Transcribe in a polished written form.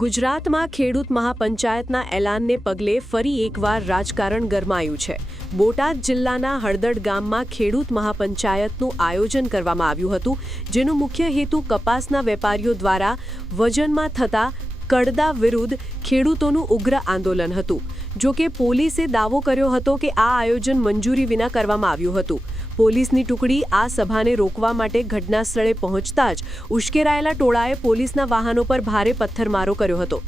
ગુજરાતમાં ખેડૂત મહાપંચાયતના એલાનને પગલે ફરી એકવાર રાજકારણ ગરમાયું છે। બોટાદ જિલ્લાના હળદડ ગામમાં ખેડૂત મહાપંચાયતનું આયોજન કરવામાં આવ્યું હતું, જેનો મુખ્ય હેતુ કપાસના વેપારીઓ દ્વારા વજનમાં થતા કડદા વિરુદ્ધ ખેડૂતોનું ઉગ્ર આંદોલન હતું। જો કે પોલીસે દાવો કર્યો હતો કે આ આયોજન મંજૂરી વિના કરવામાં આવ્યું હતું। પોલીસની ટુકડી આ સભાને રોકવા માટે ઘટના સ્થળે પહોંચતા જ ઉશ્કેરાયેલા ટોળાએ પોલીસના વાહનો પર ભારે પથ્થરમારો કર્યો હતો।